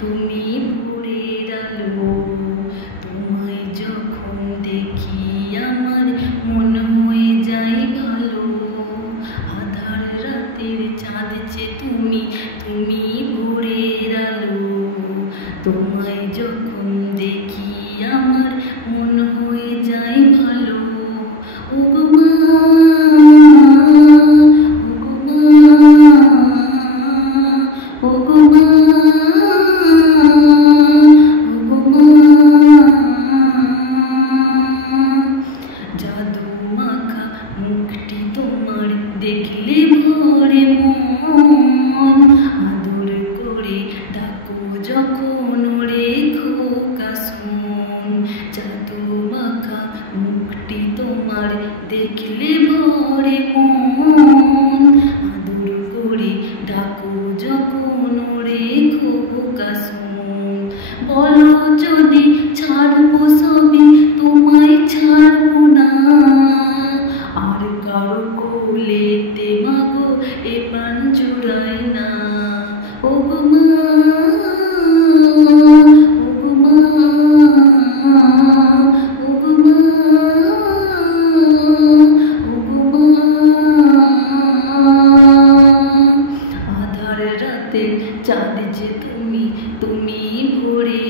তুমি ভোরের আলো, তোমায় যখন দেখি আমার মন হয়ে যায় ভালো। আধার রাতের চাঁদ যে তুমি ভোরের আলো, তোমায় যখন দেখি আমার মন হয়ে যায় ভালো। ওগো মা, ওগো মা, জাদু মাখা মুখটি তোমার দেখলে ভরে মন, আদর করে ডাকো যখন ওরে খোকা শোন। জাদু মাখা মুখটি তোমার দেখলে ভরে মন, আদর করে ডাকো যখন ওরে খোকা শোন। বলো যদি ছাড়বো সবই, তোমায় ছাড়বো না, আর কারো কোলেতে মাগো এ প্রাণ জুড়ায় না। ওগো মা, ওগো মা, ওগো মা, ওগো মা। আধার রাতে চাঁদ যে তুমি ভোরে